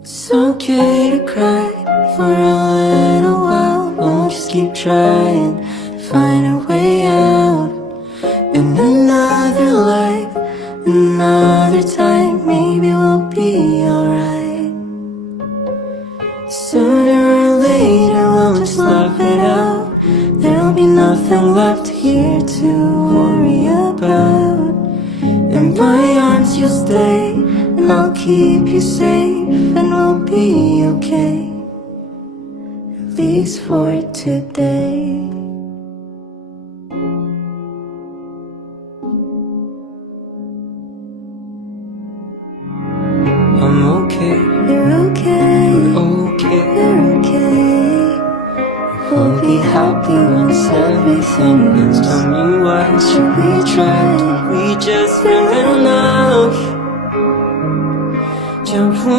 It's okay to cry for a little while. We'll just keep trying, find a way out. In another life, another time, maybe we'll be alright. Sooner or later we'll just laugh it out. There'll be nothing left here to worry about. In my arms you'll stay, and I'll keep you safe, and we'll be okay, at least for today. I'm okay, you're okay, we're okay, you're okay. We'll be happy once everything ends. Tell me why should we try? We just can't get enough.